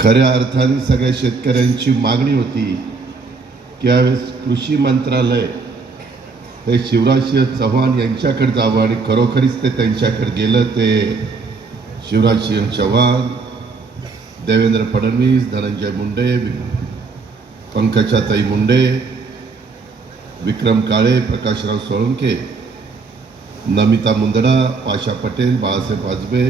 खऱ्या अर्थाने सगळ्या शेतकऱ्यांची मागणी होती की यावेळेस कृषी मंत्रालय हे शिवराजसिंह चव्हाण यांच्याकडे जावं आणि खरोखरीच ते त्यांच्याकडे गेलं. ते शिवराजसिंह चव्हाण, देवेंद्र फडणवीस, धनंजय मुंडे, पंकजाताई मुंडे, विक्रम काळे, प्रकाशराव सोळंके, नमिता मुंदडा, पाशा पटेल, बाळासाहेब वाजबे,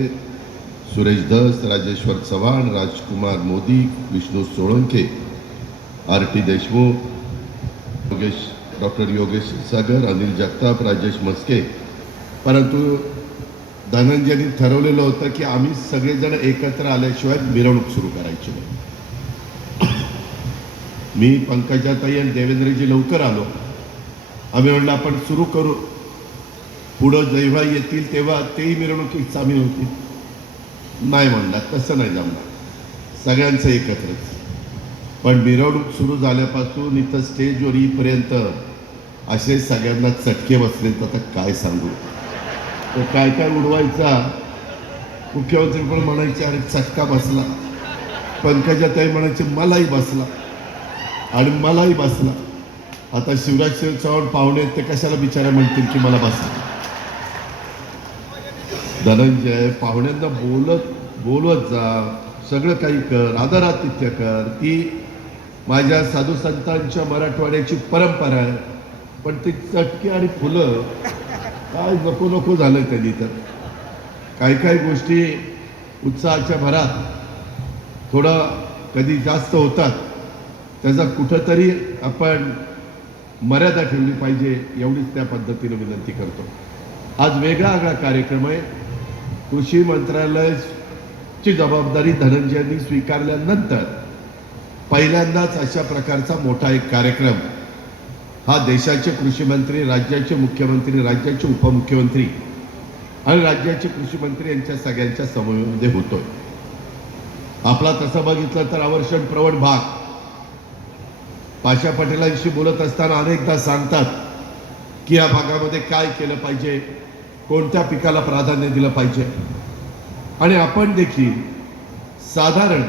सुरेश धस, राजेश्वर चव्हाण, राजकुमार मोदी, विष्णू सोळंके, आर.टी. देशमुख, डॉक्टर योगेश सागर, अनिल जगताप, राजेश मस्के. परंतु धनंजयनी ठरवलेलं होतं की आम्ही सगळेजण एकत्र आल्याशिवाय मिरवणूक सुरू करायची नाही. मी, पंकजाताई आणि देवेंद्रजी लवकर आलो. आम्ही म्हणलं आपण सुरू करू. पुढं जेव्हा येतील तेव्हा तेही मिरवणुकीत सामील होतील. नाही म्हणला, तसं नाही जमणार, सगळ्यांचं एकत्रच. पण मिरवणूक सुरू झाल्यापासून इथं स्टेजवर येईपर्यंत असे सगळ्यांना चटके बसलेत. आता काय सांगू, तर काय काय उडवायचा. मुख्यमंत्री पण म्हणायचे अरे चटका बसला, पंकजाताई म्हणायचे मलाही बसला आणि मलाही बसला. आता शिवराजसिंह चव्हाण पाहुणे ते कशाला बिचारा म्हणतील की मला बसला. धनंजय, पाहुण्यांना बोलवत जा, सगळं काही कर, आदरातिथ्य कर. ती माझ्या साधू संतांच्या मराठवाड्याची परंपरा आहे. पण ती चटकी आणि फुलं काय नको नको झालं त्यांनी. तर काही गोष्टी उत्साहाच्या भरात थोडं कधी जास्त होतात, त्याचा कुठंतरी आपण मर्यादा ठेवली पाहिजे, एवढीच त्या पद्धतीने विनंती करतो. आज वेगळा कार्यक्रम आहे. कृषी मंत्रालयाची जबाबदारी धनंजयांनी स्वीकारल्यानंतर पहिल्यांदाच अशा प्रकारचा मोठा एक कार्यक्रम हा देशाचे कृषी मंत्री, राज्याचे मुख्यमंत्री, राज्याचे उपमुख्यमंत्री आणि राज्याचे कृषी मंत्री यांच्या सगळ्यांच्या समन्वयामध्ये होतोय. आपला तसं बघितलं तर आवर्षण प्रवण भाग पाशा पटेलांशी बोलत असताना अनेकदा सांगतात की या भागामध्ये काय केलं पाहिजे, कोणत्या पिकाला प्राधान्य दिलं पाहिजे. आणि आपण देखील साधारण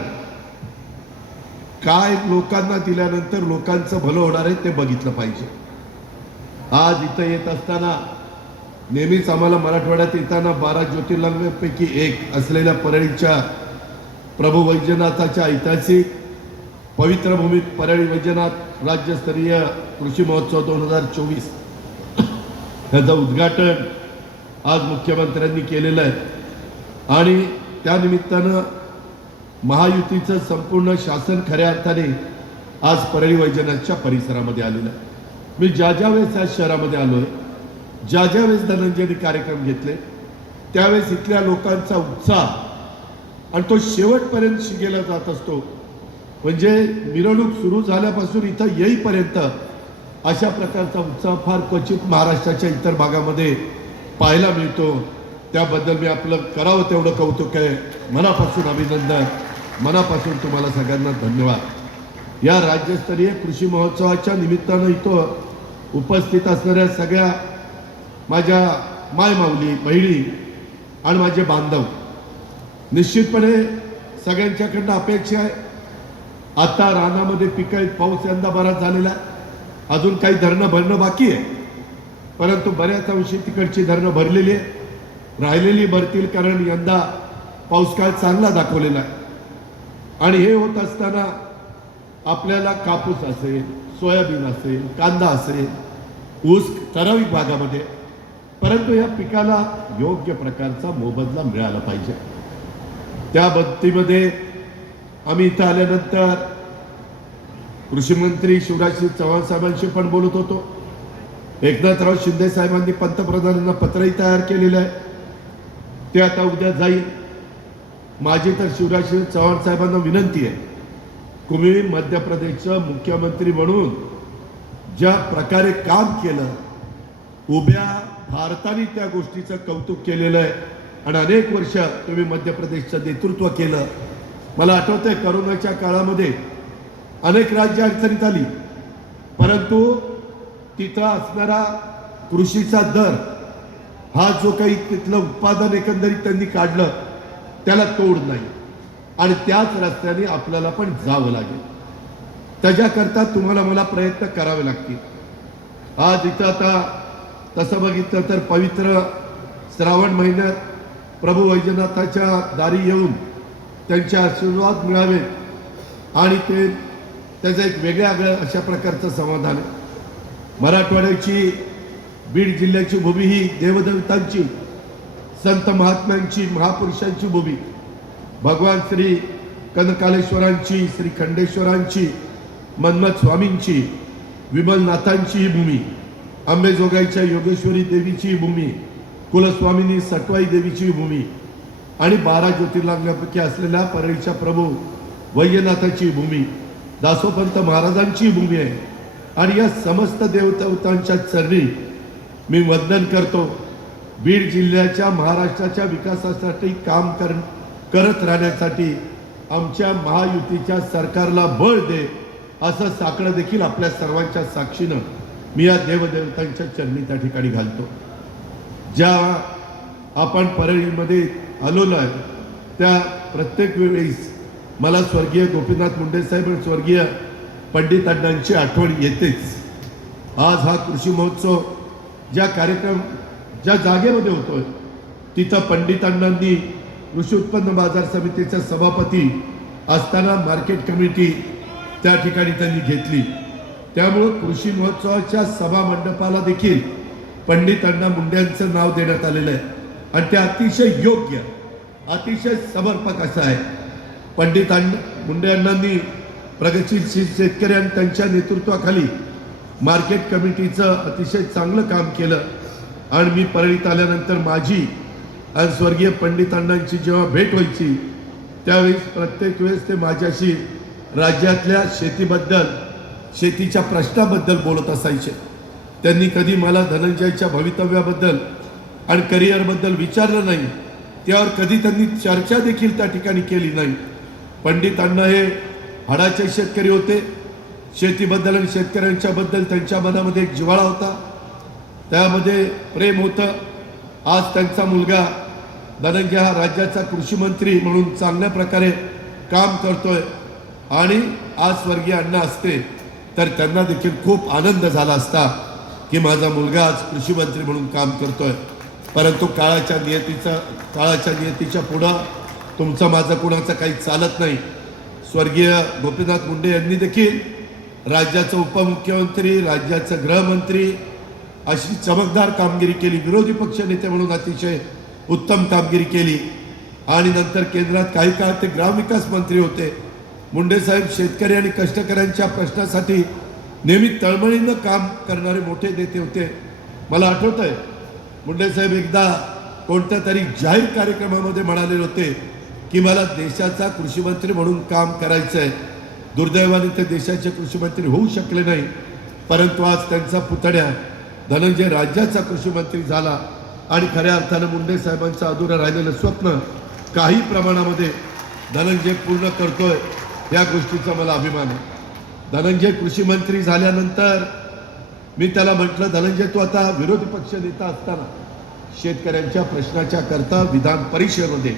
काय लोकांना दिल्यानंतर लोकांचं भलं होणार आहे ते बघितलं पाहिजे. आज इथं येत असताना नेहमीच आम्हाला मराठवाड्यात येताना 12 ज्योतिर्लिंगांपैकी एक असलेल्या परळीच्या प्रभू वैजनाथाच्या ऐतिहासिक पवित्र भूमीत परळी वैजनाथ राज्यस्तरीय कृषी महोत्सव 2024 ह्याचं उद्घाटन आज मुख्यमंत्र्यांनी केलेलं आहे. आणि त्यानिमित्तानं महायुतीचं संपूर्ण शासन खऱ्या अर्थाने आज परळी वैजनाथच्या परिसरामध्ये आलेलं आहे. मी ज्या वेळेस या शहरामध्ये आलोय, ज्या वेळेस धनंजयनी कार्यक्रम घेतले, त्यावेळेस इथल्या लोकांचा उत्साह आणि तो शेवटपर्यंत शिगेला जात असतो. म्हणजे मिरवणूक सुरू झाल्यापासून इथं येईपर्यंत अशा प्रकारचा उत्साह फार क्वचित महाराष्ट्राच्या इतर भागामध्ये पाहायला मिळतो. त्याबद्दल मी आपलं करावं तेवढं कौतुक आहे. मनापासून अभिनंदन, मनापासून तुम्हाला सगळ्यांना धन्यवाद. या राज्यस्तरीय कृषी महोत्सवाच्या निमित्तानं इथं उपस्थित असणाऱ्या सगळ्या माझ्या मायमाऊली, बहिणी आणि माझे बांधव, निश्चितपणे सगळ्यांच्याकडनं अपेक्षा आहे. आता रानामध्ये पिकं आहेत, पाऊस यंदा बराच झालेला आहे. अजून काही धरणं भरणं बाकी आहे, परंतु बऱ्याच अंशी तिकडची धरणं भरलेली आहे, राहिलेली भरतील, कारण यंदा पाऊस काळ चांगला दाखवलेला आहे. आणि हे होत असताना आपल्याला कापूस असेल, सोयाबीन असेल, कांदा असेल, ऊस ठराविक भागामध्ये, परंतु या पिकाला योग्य प्रकारचा मोबदला मिळाला पाहिजे. त्या बाबतीमध्ये आम्ही इथं आल्यानंतर कृषी मंत्री शिवराजसिंह चव्हाण साहेबांशी पण बोलत होतो. एकनाथराव शिंदे साहेबांनी पंतप्रधानांना पत्रही तयार केलेलं आहे, ते आता उद्या जाईल. माझी तर शिवराजसिंह चव्हाण साहेबांना विनंती आहे, तुम्ही मध्य प्रदेशचं मुख्यमंत्री म्हणून ज्या प्रकारे काम केलं, उभ्या भारताने त्या गोष्टीचं कौतुक केलेलं आहे आणि अनेक वर्ष तुम्ही मध्य प्रदेशचं नेतृत्व केलं. मला आठवतंय करोनाच्या काळामध्ये अनेक राज्य अडचणीत आली, परंतु तिथं असणारा कृषीचा दर हा जो काही तिथलं उत्पादन एकंदरीत त्यांनी काढलं त्याला तोड नाही. आणि त्याच रस्त्याने आपल्याला पण जावं लागेल. त्याच्याकरता तुम्हाला मला प्रयत्न करावे लागतील. आज इथं आता तसं बघितलं तर पवित्र श्रावण महिन्यात प्रभू वैजनाथाच्या दारी येऊन त्यांचे आशीर्वाद मिळावे आणि ते त्याचं एक वेगळ्या अशा प्रकारचं समाधान आहे. मराठवाड्याची बीड जिल्ह्याची भूमी ही देवदेवतांची, संत महात्म्यांची, महापुरुषांची भूमी, भगवान श्री कनकालेश्वरांची, श्री खंडेश्वरांची, मन्मथ स्वामींची, विमलनाथांची ही भूमी, अंबेजोगाईच्या योगेश्वरी देवीची भूमी, कुलस्वामिनी सटवाई देवीची भूमी आणि 12 ज्योतिर्लिंगापैकी असलेल्या परळीच्या प्रभू वैजनाथाची भूमी, दासोपंत महाराजांची भूमी आहे. आणि या समस्त देवदेवतांच्या चरणी मी वंदन करतो. बीड जिल्ह्याच्या, महाराष्ट्राच्या विकासासाठी काम करत राहण्यासाठी आमच्या महायुतीच्या सरकारला बळ दे, असं साकडं देखील आपल्या सर्वांच्या साक्षीनं मी या देवदेवतांच्या चरणी त्या ठिकाणी घालतो. ज्या आपण परळीमध्ये आलेलो आहे त्या प्रत्येक वेळेस मला स्वर्गीय गोपीनाथ मुंडे साहेब आणि स्वर्गीय पंडित अण्णांची आठवण येतेच. आज हा कृषी महोत्सव ज्या जागेमध्ये होतोय तिथं पंडित अण्णांनी कृषी उत्पन्न बाजार समितीचे सभापती असताना मार्केट कमिटी त्या ठिकाणी त्यांनी घेतली. त्यामुळं कृषी महोत्सवाच्या सभा मंडपाला देखील पंडित अण्णा मुंड्यांचं नाव देण्यात आलेलं आहे आणि ते अतिशय योग्य, अतिशय समर्पक असं आहे. पंडित मुंडे अण्णांनी प्रगतशील शेतकरी आणि त्यांच्या नेतृत्वाखाली मार्केट कमिटीचं अतिशय चांगलं काम केलं. आणि मी परळीत आल्यानंतर माझी आणि स्वर्गीय पंडित अण्णांची जेव्हा भेट व्हायची त्यावेळेस प्रत्येक वेळेस ते माझ्याशी राज्यातल्या शेतीबद्दल, शेतीच्या प्रश्नाबद्दल बोलत असायचे. त्यांनी कधी मला धनंजयच्या भवितव्याबद्दल आणि करिअरबद्दल विचारलं नाही, त्यावर कधी त्यांनी चर्चा देखील त्या ठिकाणी केली नाही. पंडित अण्णा हे हाडाचे शेतकरी होते. शेतीबद्दल आणि शेतकऱ्यांच्याबद्दल त्यांच्या मनामध्ये एक जिव्हाळा होता, त्यामध्ये प्रेम होतं. आज त्यांचा मुलगा धनंजय हा राज्याचा कृषी मंत्री म्हणून चांगल्या प्रकारे काम करतोय आणि आज स्वर्गीय अण्णा असते तर त्यांना देखील खूप आनंद झाला असता की माझा मुलगा आज कृषी मंत्री म्हणून काम करतोय. परंतु काळाच्या नियतीच्या पुढं तुमचं माझं कुणाचं काही चालत नाही. स्वर्गीय गोपीनाथ मुंडे यांनी देखील राज्याचं उपमुख्यमंत्री, राज्याचं गृहमंत्री अशी चमकदार कामगिरी केली. विरोधी पक्षनेते म्हणून अतिशय उत्तम कामगिरी केली आणि नंतर केंद्रात काही काळ ते ग्रामविकास मंत्री होते. मुंडे साहेब शेतकरी आणि कष्टकऱ्यांच्या प्रश्नासाठी नेहमी तळमळीनं काम करणारे मोठे नेते होते. मला आठवतंय मुंडे साहेब एकदा कोणत्या तरी जाहीर कार्यक्रमामध्ये म्हणाले होते की मला देशाचा कृषी मंत्री म्हणून काम करायचं आहे. दुर्दैवाने ते देशाचे कृषी मंत्री होऊ शकले नाही, परंतु आज त्यांचा पुतण्या धनंजय राज्याचा कृषी मंत्री झाला आणि खऱ्या अर्थानं मुंडे साहेबांचं अधुरं राहिलेलं स्वप्न काही प्रमाणामध्ये धनंजय पूर्ण करतोय, या गोष्टीचा मला अभिमान आहे. धनंजय कृषी मंत्री झाल्यानंतर मी त्याला म्हटलं, धनंजय तू आता विरोधी पक्ष नेता असताना शेतकऱ्यांच्या प्रश्नाच्या करता विधान परिषदेमध्ये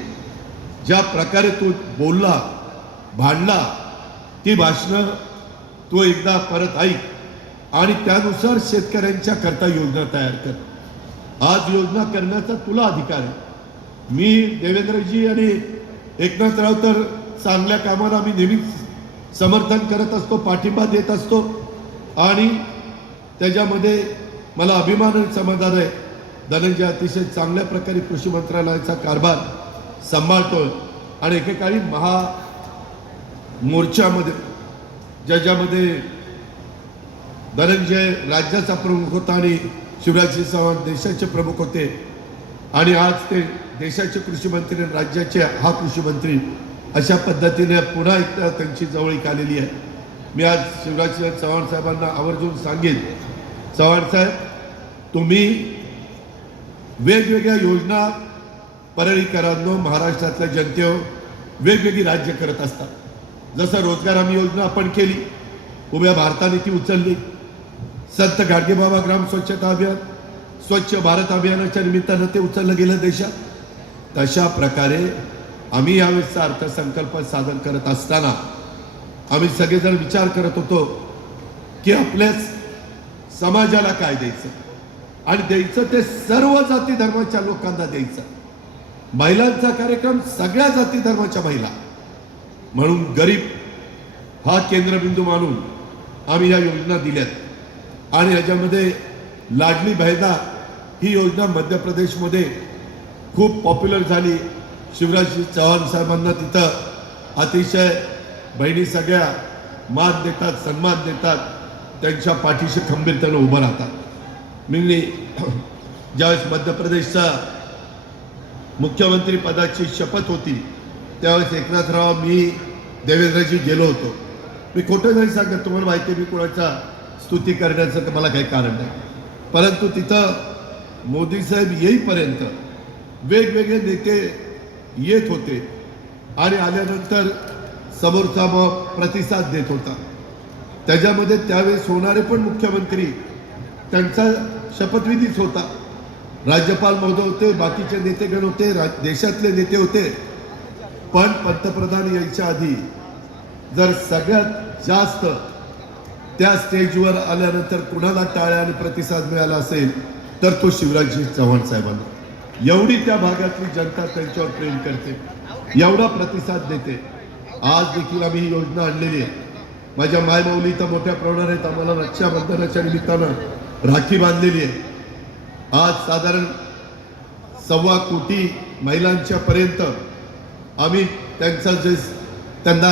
ज्या प्रकारे तू बोलला, भांडला, ती भाषणं तू एकदा परत ऐक आणि त्यानुसार शेतकऱ्यांच्या करता योजना तयार कर. आज योजना करण्याचा तुला अधिकार आहे. मी देवेंद्रजी आणि एकनाथराव तर चांगल्या कामाला मी नेहमीच समर्थन करत असतो, पाठिंबा देत असतो आणि त्याच्यामध्ये मला अभिमान आणि समाधान आहे. धनंजय अतिशय चांगल्या प्रकारे कृषी मंत्रालयाचा कारभार सांभाळतोय आणि एकेकाळी मोर्चामध्ये ज्याच्यामध्ये धनंजय राज्याचा प्रमुख होता आणि शिवराजसिंह चौहान देशाचे प्रमुख होते आणि आज ते देशाचे कृषी मंत्री आणि राज्याचे हा कृषी मंत्री, अशा पद्धतीने पुन्हा एकदा त्यांची जवळीक आलेली आहे. मी आज शिवराजसिंह चौहान साहेबांना आवर्जून सांगेन, चव्हाण साहेब तुम्ही वेगवेगळ्या योजना परळीकरांनो, महाराष्ट्रातल्या जनतेवर वेगवेगळी राज्य करत असतात. जसं रोजगार हमी योजना आपण केली, उभ्या भारताने ती उचलली. संत गाडगेबाबा ग्राम स्वच्छता अभियान, स्वच्छ भारत अभियानाच्या निमित्तानं ते उचललं गेलं देशात. तशा प्रकारे आम्ही यावेळेसचा अर्थसंकल्प सादर करत असताना आम्ही सगळेजण विचार करत होतो की आपल्या समाजाला काय द्यायचं आणि द्यायचं ते सर्व जाती धर्माच्या लोकांना द्यायचं. महिलांचा कार्यक्रम सगळ्या जाती धर्माच्या महिला म्हणून गरीब हा केंद्रबिंदू मानून आम्ही या योजना दिल्यात आणि याच्यामध्ये लाडली बहिणा ही योजना मध्य प्रदेशमध्ये खूप पॉप्युलर झाली. शिवराज चव्हाण साहेबांना तिथं अतिशय बहिणी सगळ्या मान देतात, सन्मान देतात, त्यांच्या पाठीशी खंबीरतेने उभं राहतात. मी ज्यावेळेस मध्य प्रदेशचा मुख्यमंत्री पदाची शपथ होती त्यावेळेस एकनाथराव मी देवेंद्रजी गेलो होतो. मी खोटं नाही सांगत, तुम्हाला माहिती आहे मी कोणाचा स्तुती करण्याचं मला काही कारण नाही, परंतु तिथं मोदी साहेब येईपर्यंत वेगवेगळे नेते येत होते आणि आल्यानंतर समोरचा मग प्रतिसाद देत होता. त्याच्यामध्ये त्यावेळेस होणारे पण मुख्यमंत्री त्यांचा शपथविधीच होता. राज्यपाल महोदय होते, बाकीचे नेतेगण होते, देशातले नेते होते. पण पंतप्रधान यायच्या आधी जर सगळ्यात जास्त त्या स्टेजवर आल्यानंतर कुणाला टाळ्या आणि प्रतिसाद मिळाला असेल तर तो शिवराजजी चव्हाण साहेबांना. एवढी त्या भागातली जनता त्यांच्यावर प्रेम करते, एवढा प्रतिसाद देते. आज देखील आम्ही ही योजना आणलेली आहे. माझ्या मायमाऊली तर मोठ्या प्रमाणात आम्हाला रक्षाबंधनाच्या निमित्तानं राखी बांधलेली आहे. आज साधारण 1.25 कोटी महिलांच्या पर्यंत आम्ही त्यांना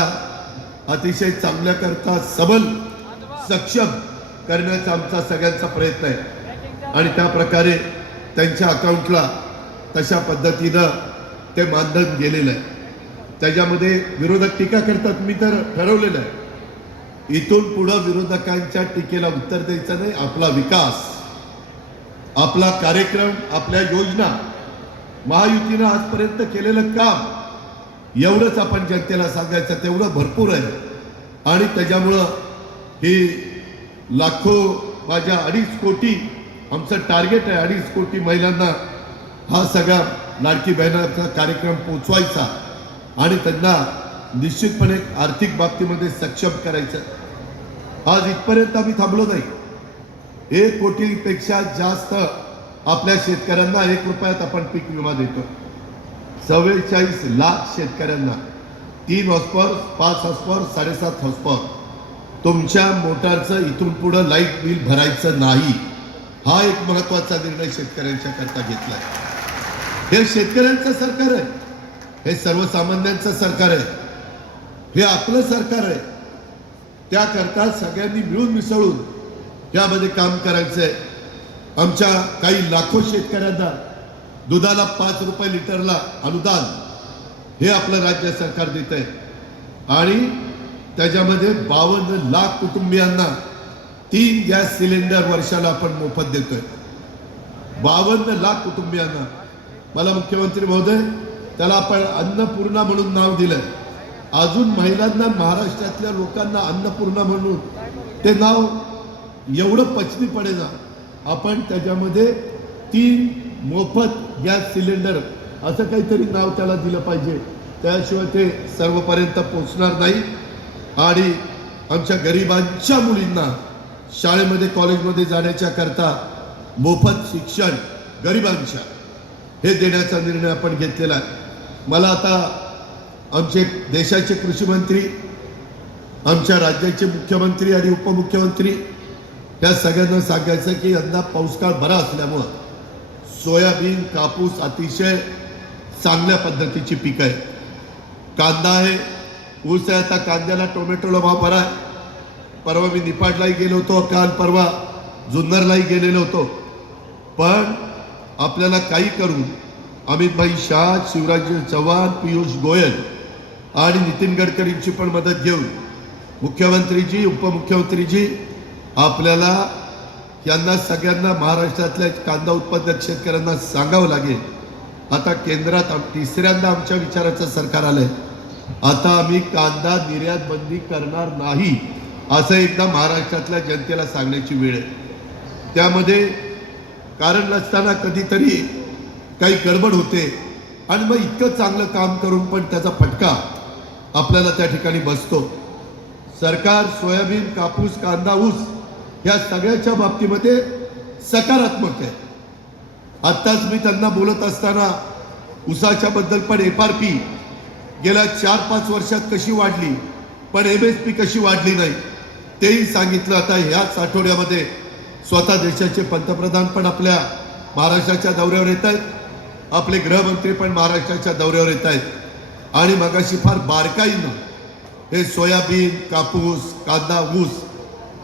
अतिशय चांगल्या करता सबल सक्षम करण्याचा आमचा सगळ्यांचा प्रयत्न आहे आणि त्या प्रकारे त्यांच्या अकाउंटला तशा पद्धतीनं ते मानधन गेलेलं आहे. त्याच्यामध्ये विरोधक टीका करतात, मी तर ठरवलेलं आहे इथून पुढं विरोधकांच्या टीकेला उत्तर द्यायचं नाही. आपला विकास, आपला कार्यक्रम, आपल्या योजना, महायुतीनं आजपर्यंत केलेलं काम एवढंच आपण जनतेला सांगायचं, तेवढं भरपूर आहे. आणि त्याच्यामुळं ही लाखो माझ्या 2.5 कोटी आमचं टार्गेट आहे, 2.5 कोटी महिलांना हा सगळा लाडकी बहिणाचा कार्यक्रम पोचवायचा आणि त्यांना निश्चितपणे आर्थिक बाबतीमध्ये सक्षम करायचं. आज इथपर्यंत आम्ही थांबलो नाही. 1 कोटीपेक्षा जास्त आपल्या शेतकऱ्यांना 1 रुपयात आपण पीक विमा देतो. 44 लाख शेतकऱ्यांना 3 हॉर्सपॉवर, 5 हॉर्सपॉवर, 7.5 हॉर्सपॉवर. तुमच्या मोटारचं इथून पुढं लाईट बिल भरायचं नाही. हा एक महत्वाचा निर्णय शेतकऱ्यांच्या करता घेतलाय. हे शेतकऱ्यांचं सरकार आहे, हे सर्वसामान्यांचं सरकार आहे, हे आपलं सरकार आहे. त्याकरता सगळ्यांनी मिळून मिसळून यामध्ये काम करायचंय. आमच्या काही लाखो शेतकऱ्यांना दुधाला 5 रुपये लिटरला अनुदान हे आपलं राज्य सरकार देत आहे आणि त्याच्यामध्ये 52 लाख कुटुंबियांना 3 गॅस सिलेंडर वर्षाला आपण मोफत देतोय. 52 लाख कुटुंबियांना. मला मुख्यमंत्री महोदय त्याला आपण अन्नपूर्णा म्हणून नाव दिलंय. अजून महिलांना, महाराष्ट्रातल्या लोकांना अन्नपूर्णा म्हणून ते नाव एवढं पचनी पडेना. आपण त्याच्यामध्ये 3 मोफत गॅस सिलेंडर असं काहीतरी नाव त्याला दिलं पाहिजे, त्याशिवाय ते सर्वपर्यंत पोचणार नाही. आणि आमच्या गरिबांच्या मुलींना शाळेमध्ये, कॉलेजमध्ये जाण्याच्या करता मोफत शिक्षण गरिबांच्या हे देण्याचा निर्णय आपण घेतलेला आहे. मला आता आमचे देशाचे कृषी मंत्री, आमच्या राज्याचे मुख्यमंत्री आणि उपमुख्यमंत्री या सगळ्यांना सांगायचं की यंदा पाऊसकाळ बरा असल्यामुळं सोयाबीन, कापूस अतिशय चांगल्या पद्धतीची पीक आहे. कांदा आहे, ऊस आहे. आता कांद्याला, टोमॅटोला भाव बरा आहे. परवा मी निपाडलाही गेलो होतो, काल परवा जुन्नरलाही गेलेलो होतो. पण आपल्याला काही करून अमितभाई शाह, शिवराज चव्हाण, पियुष गोयल आणि नितीन गडकरींची पण मदत घेऊन मुख्यमंत्रीजी, उपमुख्यमंत्रीजी आपल्याला यांना सगळ्यांना महाराष्ट्रातल्या कांदा उत्पादक शेतकऱ्यांना सांगावं लागेल. आता केंद्रात 3ऱ्यांदा आमच्या विचाराचं सरकार आलंय. आता आम्ही कांदा निर्यात बंदी करणार नाही असं एकदा महाराष्ट्रातल्या जनतेला सांगण्याची वेळ आहे. त्यामध्ये कारण नसताना कधीतरी काही गडबड होते आणि मग इतकं चांगलं काम करून पण त्याचा फटका आपल्याला त्या ठिकाणी बसतो. सरकार सोयाबीन, कापूस, कांदा, ऊस या सगळ्याच्या बाबतीमध्ये सकारात्मक आहे. आत्ताच मी त्यांना बोलत असताना ऊसाच्या बद्दल पण FRP गेल्या 4-5 वर्षात कशी वाढली पण MSP कशी वाढली नाही तेही सांगितलं. आता ह्याच आठवड्यामध्ये स्वतः देशाचे पंतप्रधान पण आपल्या महाराष्ट्राच्या दौऱ्यावर येत आहेत, आपले गृहमंत्री पण महाराष्ट्राच्या दौऱ्यावर येत आहेत आणि मगाशी फार बारकाईनं हे सोयाबीन, कापूस, कांदा, ऊस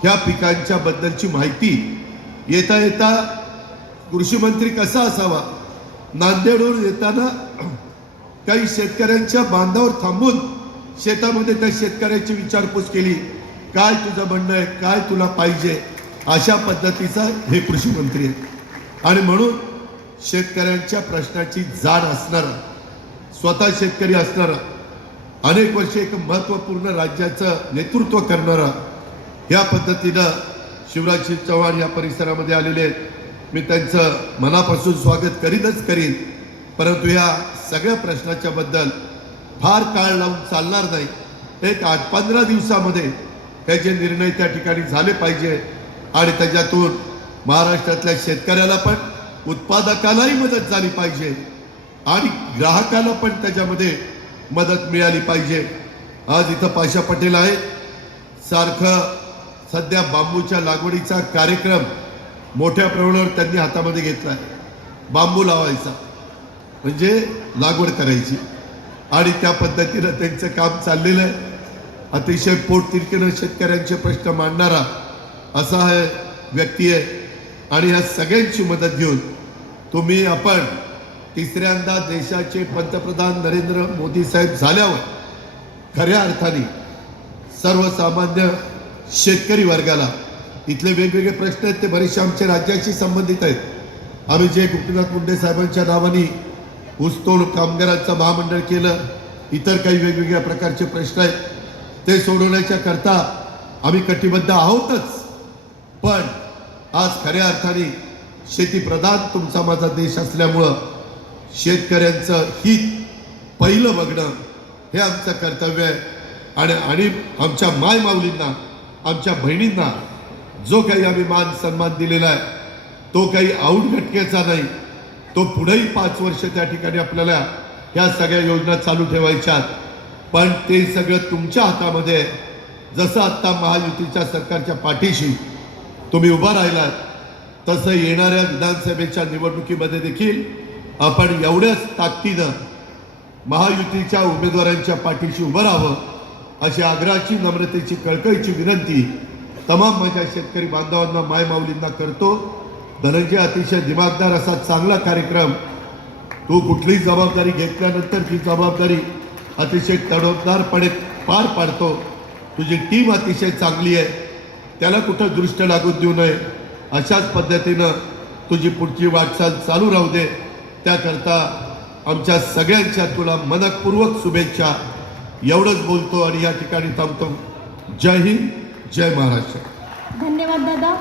ह्या पिकांच्या बद्दलची माहिती येता येता कृषी मंत्री कसा असावा, नांदेडवरून येताना काही शेतकऱ्यांच्या बांधावर थांबून शेतामध्ये त्या शेतकऱ्याची विचारपूस केली, काय तुझं म्हणणं आहे, काय तुला पाहिजे, अशा पद्धतीचा हे कृषी मंत्री आहेत. आणि म्हणून शेतकऱ्यांच्या प्रश्नाची जाण असणारा, स्वतः शेतकरी असणारा, अनेक वर्षे एक महत्त्वपूर्ण राज्याचं नेतृत्व करणारा, या पद्धतीनं शिवराज चव्हाण या परिसरामध्ये आलेले आहेत. मी त्यांचं मनापासून स्वागत करीनच करीन. परंतु या सगळ्या प्रश्नाच्या बद्दल फार काळ लावून चालणार नाही. एक 8-15 दिवसामध्ये त्याचे निर्णय त्या ठिकाणी झाले पाहिजे आणि त्याच्यातून महाराष्ट्रातल्या शेतकऱ्याला पण, उत्पादकालाही मदत झाली पाहिजे आणि ग्राहकाला पण त्याच्यामध्ये मदत मिळाली पाहिजे. आज इथं पाशा पटेल आहेत, सारखं सध्या बांबूच्या लागवडीचा कार्यक्रम मोठ्या प्रमाणावर त्यांनी हातामध्ये घेतला आहे. बांबू लावायचा म्हणजे लागवड करायची आणि त्या पद्धतीनं त्यांचं काम चाललेलं आहे. अतिशय पोटतिडकीनं शेतकऱ्यांचे प्रश्न मांडणारा असा हा व्यक्ती आहे आणि या सगळ्यांची मदत घेऊन तुम्ही आपण तिसऱ्यांदा देशाचे पंतप्रधान नरेंद्र मोदी साहेब झाल्यावर खऱ्या अर्थाने सर्वसामान्य शेतकरी वर्गाला इथले वेगवेगळे प्रश्न आहेत ते बरेचसे आमच्या राज्याशी संबंधित आहेत. आम्ही जे गोपीनाथ मुंडे साहेबांच्या नावाने ऊसतोड कामगारांचं महामंडळ केलं, इतर काही वेगवेगळ्या प्रकारचे प्रश्न आहेत ते सोडवण्याच्या करता आम्ही कटिबद्ध आहोतच. पण आज खऱ्या अर्थाने शेतीप्रधान तुमचा माझा देश असल्यामुळं शेतकऱ्यांचं हित पहिलं बघणं हे आमचं कर्तव्य आहे आणि आमच्या माय माऊलींना, आमच्या बहिणींना जो काही आम्ही मान सन्मान दिलेला आहे तो काही आऊट घटकेचा नाही. तो पुढेही 5 वर्ष त्या ठिकाणी आपल्याला ह्या सगळ्या योजना चालू ठेवायच्यात. पण ते सगळं तुमच्या हातामध्ये आहे. जसं आत्ता महायुतीच्या सरकारच्या पाठीशी तुम्ही उभा राहिलात तसं येणाऱ्या विधानसभेच्या निवडणुकीमध्ये देखील आपण एवढ्याच ताकदीनं महायुतीच्या उमेदवारांच्या पाठीशी उभं राहावं अशी आग्रहाची, नम्रतेची, कळकळीची विनंती तमाम माझ्या शेतकरी बांधवांना, माय माऊलींना करतो. धनंजय, अतिशय दिमागदार असा चांगला कार्यक्रम, तू कुठलीही जबाबदारी घेतल्यानंतर ती जबाबदारी अतिशय तडफदारपणे पार पाडतो. तुझी टीम अतिशय चांगली आहे, त्याला कुठं दृष्ट लागू देऊ नये. अशाच पद्धतीनं तुझी पुढची वाटचाल चालू राहू दे. त्याकरता आमच्या सगळ्यांच्या तुला मनपूर्वक शुभेच्छा. एवढंच बोलतो आणि या ठिकाणी थांबतो. जय हिंद, जय महाराष्ट्र. धन्यवाद दादा.